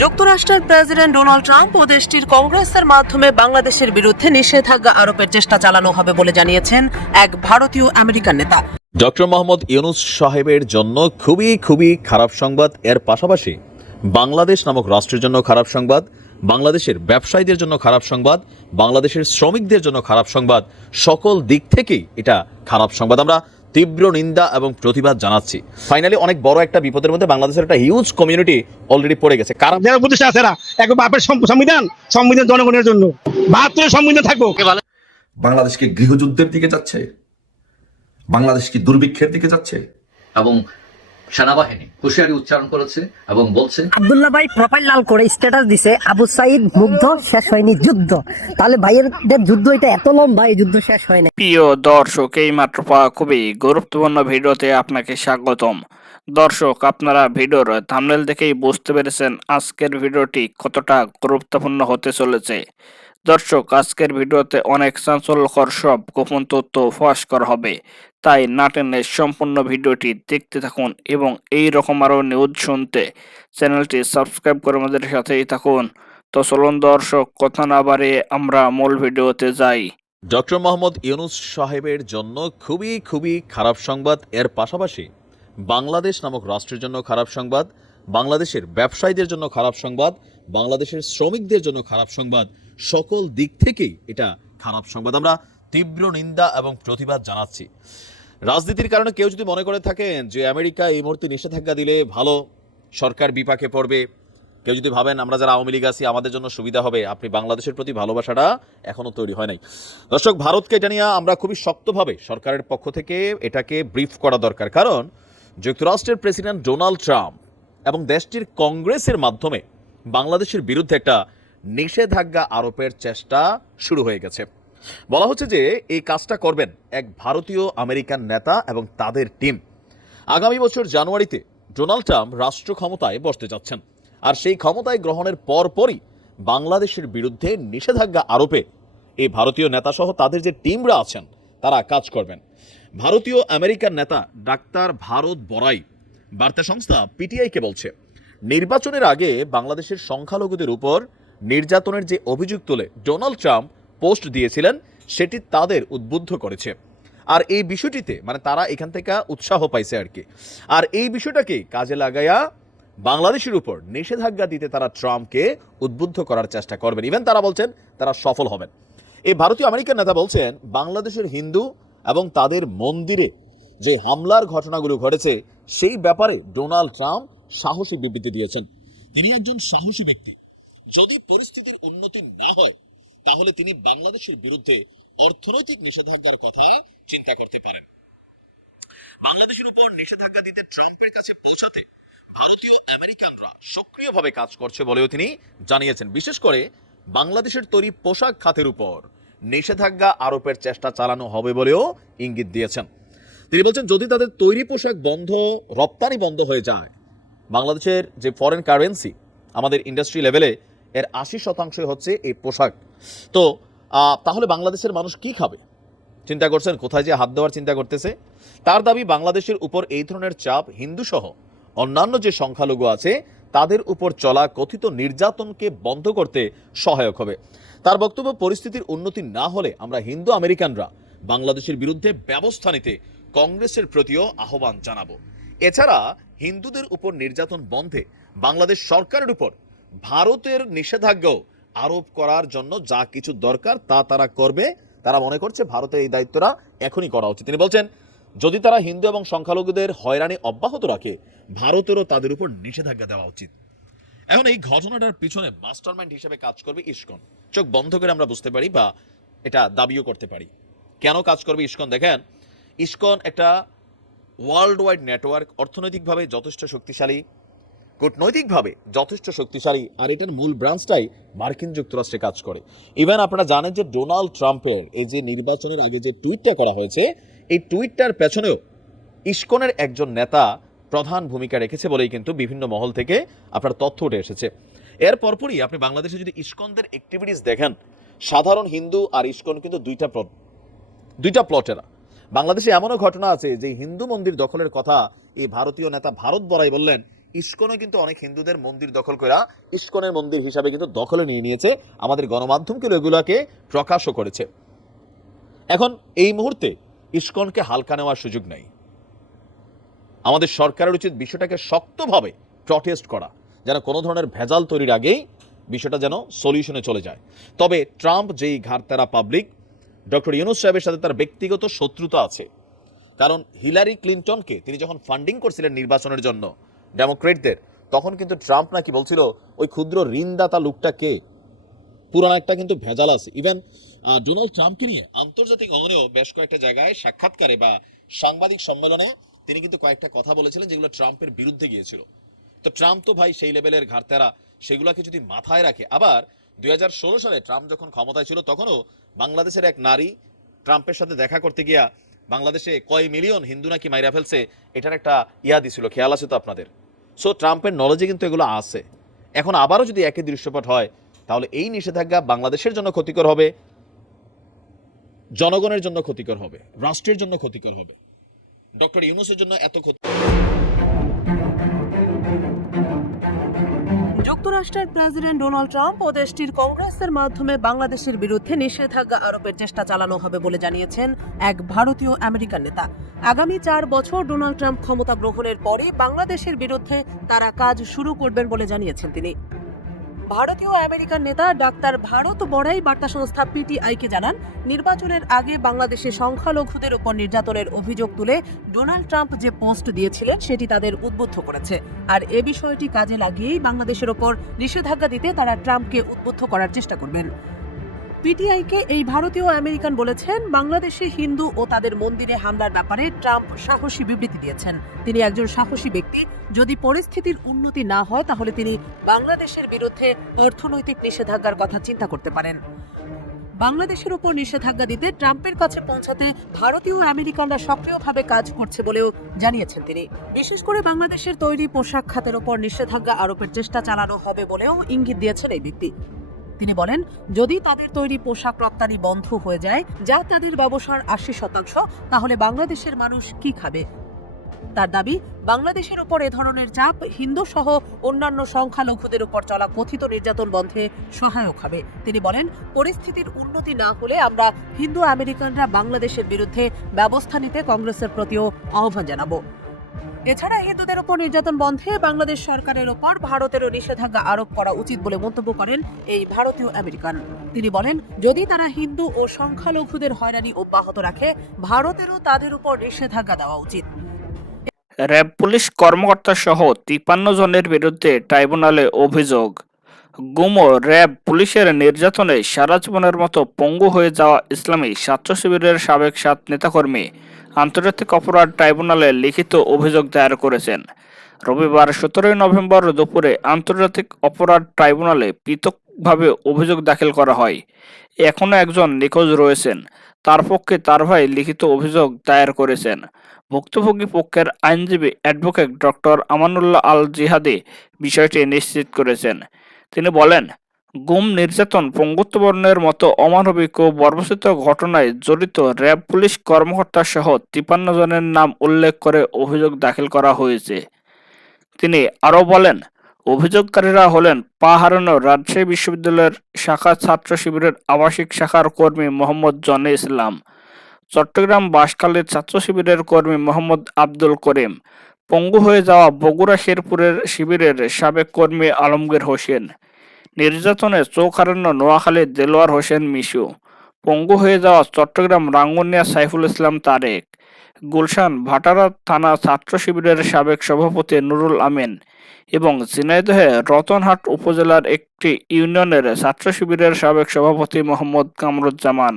যুক্তরাষ্ট্রের president Donald Trump ও দেশটির কংগ্রেসের মাধ্যমে বাংলাদেশের বিরুদ্ধে নিষেধাজ্ঞা আরোপের চেষ্টা চালানো হবে বলে জানিয়েছেন এক ভারতীয় আমেরিকান নেতা। ডক্টর মোহাম্মদ ইউনূস সাহেবের জন্য খুবই খারাপ সংবাদ। এর পাশাপাশি বাংলাদেশ নামক রাষ্ট্রের জন্য খারাপ সংবাদ, বাংলাদেশের ব্যবসায়ীদের জন্য খারাপ সংবাদ, বাংলাদেশের শ্রমিকদের জন্য খারাপ সংবাদ। সকল দিক থেকেই এটা খারাপ সংবাদ। আমরা তীব্র নিন্দা এবং প্রতিবাদ জানাচ্ছি। ফাইনালি অনেক বড় একটা বিপদের মধ্যে বাংলাদেশের একটা হিউজ কমিউনিটি অলরেডি পড়ে গেছে। কারণ যারা উপদেষ্টা আছে একবার বাপের সংবিধান জনগণের জন্য ৭২ সংবিধান থাকবো। বাংলাদেশ কি গৃহযুদ্ধের দিকে যাচ্ছে? বাংলাদেশ কি দুর্ভিক্ষের দিকে যাচ্ছে? এবং সেনাবাহিনী হুঁশিয়ারি উচ্চারণ করেছে এবং বলছে, আব্দুল্লাহ ভাই প্রোফাইল লাল করে স্ট্যাটাস দিছে, আবু সাইদ মুগ্ধ, শেষ হয়নি যুদ্ধ। তাহলে ভাইয়েরদের যুদ্ধ এটা এত লম্বা, এই যুদ্ধ শেষ হয় না। প্রিয় দর্শক, এই মাত্র পাওয়া খুবই গুরুত্বপূর্ণ ভিডিওতে আপনাকে স্বাগতম। দর্শক, আপনারা ভিডিওর থাম্বনেল দেখেই বুঝতে পেরেছেন আজকের ভিডিওটি কতটা গুরুত্বপূর্ণ হতে চলেছে। দর্শক, আজকের ভিডিওতে অনেক চাঞ্চল্যকর সব গোপন তথ্য ফাঁস করা হবে, তাই না টেনে সম্পূর্ণ ভিডিওটি দেখতে থাকুন এবং এই রকম আরও নিউজ শুনতে চ্যানেলটি সাবস্ক্রাইব করে আমাদের সাথেই থাকুন। তো চলুন দর্শক, কথা না বাড়িয়ে আমরা মূল ভিডিওতে যাই। ডক্টর মোহাম্মদ ইউনূস সাহেবের জন্য খুবই খারাপ সংবাদ। এর পাশাপাশি বাংলাদেশ নামক রাষ্ট্রের জন্য খারাপ সংবাদ, বাংলাদেশের ব্যবসায়ীদের জন্য খারাপ সংবাদ, বাংলাদেশের শ্রমিকদের জন্য খারাপ সংবাদ। সকল দিক থেকেই এটা খারাপ সংবাদ। আমরা তীব্র নিন্দা এবং প্রতিবাদ জানাচ্ছি। রাজনীতির কারণে কেউ যদি মনে করে থাকেন যে আমেরিকা এই মুহূর্তে নিষেধাজ্ঞা দিলে ভালো, সরকার বিপাকে পড়বে, কেউ যদি ভাবেন আমরা যারা আওয়ামী লীগ আছি আমাদের জন্য সুবিধা হবে, আপনি বাংলাদেশের প্রতি ভালোবাসাটা এখনও তৈরি হয় নাই। দর্শক, ভারতকে এটা নিয়ে আমরা খুবই শক্তভাবে সরকারের পক্ষ থেকে এটাকে ব্রিফ করা দরকার। কারণ যুক্তরাষ্ট্রের প্রেসিডেন্ট ডোনাল্ড ট্রাম্প এবং দেশটির কংগ্রেসের মাধ্যমে বাংলাদেশের বিরুদ্ধে একটা নিষেধাজ্ঞা আরোপের চেষ্টা শুরু হয়ে গেছে। বলা হচ্ছে যে এই কাজটা করবেন এক ভারতীয় আমেরিকান নেতা এবং তাদের টিম। আগামী বছর জানুয়ারিতে ডোনাল্ড ট্রাম্প রাষ্ট্র ক্ষমতায় বসতে যাচ্ছেন, আর সেই ক্ষমতায় গ্রহণের পরপরই বাংলাদেশের বিরুদ্ধে নিষেধাজ্ঞা আরোপে এই ভারতীয় নেতাসহ তাদের যে টিমরা আছেন তারা কাজ করবেন। ভারতীয় আমেরিকান নেতা ডাক্তার ভারত বড়াই বার্তা সংস্থা পিটিআইকে বলছে, নির্বাচনের আগে বাংলাদেশের সংখ্যালঘুদের উপর নির্যাতনের যে অভিযোগ তুলে ডোনাল্ড ট্রাম্প পোস্ট দিয়েছিলেন সেটি তাদের উদ্বুদ্ধ করেছে। আর এই বিষয়টিতে মানে তারা এখান থেকে উৎসাহ পাইছে আর কি। আর এই বিষয়টাকে কাজে লাগাইয়া বাংলাদেশের উপর নিষেধাজ্ঞা দিতে তারা ট্রাম্পকে উদ্বুদ্ধ করার চেষ্টা করবেন। ইভেন তারা বলছেন তারা সফল হবেন। এই ভারতীয় আমেরিকান নেতা বলছেন, বাংলাদেশের হিন্দু এবং তাদের মন্দিরে যে হামলার ঘটনাগুলো ঘটেছে সেই ব্যাপারে ডোনাল্ড ট্রাম্প সাহসী বিবৃতি দিয়েছেন। তিনি একজন সাহসী ব্যক্তি। যদি পরিস্থিতির উন্নতি না হয় তাহলে তিনি বাংলাদেশের বিরুদ্ধে অর্থনৈতিক নিষেধাজ্ঞার কথা চিন্তা করতে পারেন। বাংলাদেশের উপর নিষেধাজ্ঞা দিতে ট্রাম্পের কাছে পৌঁছাতে ভারতীয় আমেরিকানরা সক্রিয়ভাবে কাজ করছে বলেও তিনি জানিয়েছেন। বিশেষ করে বাংলাদেশের তৈরি পোশাক খাতের উপর নিষেধাজ্ঞা আরোপের চেষ্টা চালানো হবে বলেও ইঙ্গিত দিয়েছেন। তিনি বলছেন, যদি তাদের তৈরি পোশাক রপ্তানি বন্ধ হয়ে যায়, বাংলাদেশের যে ফরেন কারেন্সি আমাদের ইন্ডাস্ট্রি লেভেলে এর ৮০% হচ্ছে এই পোশাক। তো তাহলে বাংলাদেশের মানুষ কি খাবে? চিন্তা করছেন কোথায় যে হাত দেওয়ার চিন্তা করতেছে। তার দাবি, বাংলাদেশের উপর এই ধরনের চাপ হিন্দু সহ অন্যান্য যে সংখ্যালঘু আছে তাদের উপর চলা কথিত নির্যাতনকে বন্ধ করতে সহায়ক হবে। তার বক্তব্য, পরিস্থিতির উন্নতি না হলে আমরা হিন্দু আমেরিকানরা বাংলাদেশের বিরুদ্ধে ব্যবস্থা নিতে কংগ্রেসের প্রতিও আহ্বান জানাবো। এছাড়া হিন্দুদের উপর নির্যাতন বন্ধে বাংলাদেশ সরকারের উপর ভারতের নিষেধাজ্ঞাও আরোপ করার জন্য যা কিছু দরকার তা তারা করবে। তারা মনে করছে ভারতের এই দায়িত্বটা এখনই করা উচিত। তিনি বলছেন, যদি তারা হিন্দু এবং সংখ্যালঘুদের হয়রানি অব্যাহত রাখে, ভারতেরও তাদের উপর নিষেধাজ্ঞা দেওয়া উচিত। এখন এই ঘটনাটার পিছনে মাস্টারমাইন্ড হিসেবে কাজ করবে ইসকন। চোখ বন্ধ করে আমরা বুঝতে পারি বা এটা দাবিও করতে পারি। কেন কাজ করবে ইসকন? দেখেন, ইসকন একটা ওয়ার্ল্ড ওয়াইড নেটওয়ার্ক, অর্থনৈতিকভাবে যথেষ্ট শক্তিশালী, কূটনৈতিকভাবে যথেষ্ট শক্তিশালী, আর এটার মূল ব্রাঞ্চটাই মার্কিন যুক্তরাষ্ট্রে কাজ করে। ইভেন আপনারা জানেন যে ডোনাল্ড ট্রাম্পের এই যে নির্বাচনের আগে যে টুইটটা করা হয়েছে, এই টুইটটার পেছনেও ইসকনের একজন নেতা প্রধান ভূমিকা রেখেছে বলেই কিন্তু বিভিন্ন মহল থেকে আপনার তথ্য উঠে এসেছে। এর পরপরই আপনি বাংলাদেশে যদি ইসকনদের অ্যাক্টিভিটিস দেখেন, সাধারণ হিন্দু আর ইসকন কিন্তু দুইটা প্লটেরা। বাংলাদেশে এমনও ঘটনা আছে যে হিন্দু মন্দির দখলের কথা এই ভারতীয় নেতা ভারত বড়াই বললেন, ইস্কনও কিন্তু অনেক হিন্দুদের মন্দির দখল করা ইস্কনের মন্দির হিসাবে কিন্তু দখলে নিয়ে নিয়েছে, আমাদের গণমাধ্যমকে এগুলোকে প্রকাশও করেছে। এখন এই মুহূর্তে ইস্কনকে হালকা নেওয়ার সুযোগ নেই। আমাদের সরকারের উচিত বিষয়টাকে শক্তভাবে প্রটেস্ট করা, যেন কোনো ধরনের ভেজাল তৈরির আগেই বিষয়টা যেন সলিউশনে চলে যায়। তবে ট্রাম্প যেই ঘাড়তারা পাবলিক, ডক্টর ইউনূস সাহেবের সাথে তার ব্যক্তিগত শত্রুতা আছে। কারণ হিলারি ক্লিনটনকে তিনি যখন ফান্ডিং করছিলেন নির্বাচনের জন্য ডেমোক্রেটদের, তখন কিন্তু ট্রাম্প নাকি বলছিল ওই ক্ষুদ্র ঋণদাতা লোকটা কে, পুরানো একটা কিন্তু ভেজাল আছে। ইভেন ডোনাল্ড ট্রাম্পকে নিয়ে আন্তর্জাতিক অঙ্গনেও বেশ কয়েকটা জায়গায় সাক্ষাৎকারে বা সাংবাদিক সম্মেলনে তিনি কিন্তু কয়েকটা কথা বলেছিলেন যেগুলো ট্রাম্পের বিরুদ্ধে গিয়েছিল। তো ট্রাম্প তো ভাই সেই লেভেলের ঘাড়তেরা, সেগুলোকে যদি মাথায় রাখে। আবার 2016 সালে ট্রাম্প যখন ক্ষমতায় ছিল তখনও বাংলাদেশের এক নারী ট্রাম্পের সাথে দেখা করতে গিয়া বাংলাদেশে কয় মিলিয়ন হিন্দু নাকি মাইরা ফেলছে, এটার একটা দিছিল, খেয়াল আছে তো আপনাদের? সো ট্রাম্পের নলেজে কিন্তু এগুলো আছে। এখন আবারও যদি একই দৃশ্যপট হয়, তাহলে এই নিষেধাজ্ঞা বাংলাদেশের জন্য ক্ষতিকর হবে, জনগণের জন্য ক্ষতিকর হবে, রাষ্ট্রের জন্য ক্ষতিকর হবে, ডক্টর ইউনূসের জন্য এত ক্ষতি। যুক্তরাষ্ট্রের প্রেসিডেন্ট ডোনাল্ড ট্রাম্প ও দেশটির কংগ্রেসের মাধ্যমে বাংলাদেশের বিরুদ্ধে নিষেধাজ্ঞা আরোপের চেষ্টা চালানো হবে বলে জানিয়েছেন এক ভারতীয় আমেরিকান নেতা। আগামী 4 বছর ডোনাল্ড ট্রাম্প ক্ষমতা গ্রহণের পরে বাংলাদেশের বিরুদ্ধে তারা কাজ শুরু করবেন বলে জানিয়েছেন তিনি। ভারতীয় আমেরিকান নেতা ডাক্তার ভারত বড়াই বার্তা সংস্থা পিটিআইকে জানান, নির্বাচনের আগে বাংলাদেশে সংখ্যালঘুদের উপর নির্যাতনের অভিযোগ তুলে ডোনাল্ড ট্রাম্প যে পোস্ট দিয়েছিলেন সেটি তাদের উদ্বুদ্ধ করেছে। আর এ বিষয়টি কাজে লাগিয়েই বাংলাদেশের উপর নিষেধাজ্ঞা দিতে তারা ট্রাম্পকে উদ্বুদ্ধ করার চেষ্টা করবেন। পিটিআইকে এই ভারতীয় আমেরিকান বলেছেন, বাংলাদেশে হিন্দু ও তাদের মন্দিরে হামলার ব্যাপারে ট্রাম্প সাহসী বিবৃতি দিয়েছেন। তিনি একজন সাহসী ব্যক্তি। যদি পরিস্থিতির উন্নতি না হয় তাহলে তিনি বাংলাদেশের বিরুদ্ধে অর্থনৈতিক নিষেধাজ্ঞার কথা চিন্তা করতে পারেন। বাংলাদেশের উপর নিষেধাজ্ঞা দিতে ট্রাম্পের কাছে পৌঁছাতে ভারতীয় আমেরিকানরা সক্রিয়ভাবে কাজ করছে বলেও জানিয়েছেন তিনি। বিশেষ করে বাংলাদেশের তৈরি পোশাক খাতের উপর নিষেধাজ্ঞা আরোপের চেষ্টা চালানো হবে বলেও ইঙ্গিত দিয়েছেন এই ব্যক্তি। তিনি বলেন, যদি তাদের তৈরি পোশাক রপ্তানি বন্ধ হয়ে যায়, যা তাদের ব্যবসার 80%, তাহলে বাংলাদেশের মানুষ কি খাবে? তার দাবি, বাংলাদেশের উপর এ ধরনের চাপ হিন্দু সহ অন্যান্য সংখ্যালঘুদের উপর চলা কথিত নির্যাতন বন্ধে সহায়ক হবে। তিনি বলেন, পরিস্থিতির উন্নতি না হলে আমরা হিন্দু আমেরিকানরা বাংলাদেশের বিরুদ্ধে ব্যবস্থা নিতে কংগ্রেসের প্রতিও আহ্বান জানাবো। এছাড়া হিন্দুদের উপর নির্যাতন বন্ধে বাংলাদেশ সরকারের উপর ভারতেরও নিষেধাজ্ঞা আরোপ করা উচিত বলে মন্তব্য করেন এই ভারতীয় আমেরিকান। তিনি বলেন, যদি তারা হিন্দু ও সংখ্যালঘুদের হয়রানি অব্যাহত রাখে, ভারতেরও তাদের উপর নিষেধাজ্ঞা দেওয়া উচিত। র্যাব পুলিশ কর্মকর্তা সহ 53 জনের বিরুদ্ধে ট্রাইব্যুনালে অভিযোগ। গুম ও র্যাব পুলিশের নির্যাতনে সারা জীবনের মতো পঙ্গু হয়ে যাওয়া ইসলামী ছাত্র শিবিরের সাবেক 7 নেতাকর্মী আন্তর্জাতিক অপরাধ ট্রাইব্যুনালে লিখিত অভিযোগ দায়ের করেছেন। রবিবার 17 নভেম্বর দুপুরে আন্তর্জাতিক অপরাধ ট্রাইব্যুনালে পৃথকভাবে অভিযোগ দাখিল করা হয়। এখনও একজন নিখোঁজ রয়েছেন, তার পক্ষে তার ভাই লিখিত অভিযোগ দায়ের করেছেন। ভুক্তভোগী পক্ষের আইনজীবী অ্যাডভোকেট ডক্টর আমানুল্লাহ আল জিহাদি বিষয়টি নিশ্চিত করেছেন। তিনি বলেন, গুম, নির্যাতন, পঙ্গুত্ববরণের মতো অমানবিক ও বর্বরচিত ঘটনায় জড়িত র্যাব পুলিশ কর্মকর্তা সহ 53 জনের নাম উল্লেখ করে অভিযোগ দাখিল করা হয়েছে। তিনি আরও বলেন, অভিযোগকারীরা হলেন পা হারানো রাজশাহী বিশ্ববিদ্যালয়ের শাখা ছাত্র শিবিরের আবাসিক শাখার কর্মী মোহাম্মদ জনে ইসলাম, চট্টগ্রাম বাঁশখালীর ছাত্র শিবিরের কর্মী মোহাম্মদ আব্দুল করিম, পঙ্গু হয়ে যাওয়া বগুড়া শেরপুরের শিবিরের সাবেক কর্মী আলমগীর হোসেন, নির্যাতনে চোখ হারানো নোয়াখালীর দেলোয়ার হোসেন মিশু, পঙ্গু হয়ে যাওয়া চট্টগ্রাম রাঙ্গুনিয়া সাইফুল ইসলাম তারেক, গুলশান ভাটারা থানা ছাত্র শিবিরের সাবেক সভাপতি নুরুল আমিন এবং ঝিনাইদহে রতনহাট উপজেলার একটি ইউনিয়নের ছাত্র শিবিরের সাবেক সভাপতি মোহাম্মদ কামরুজ্জামান।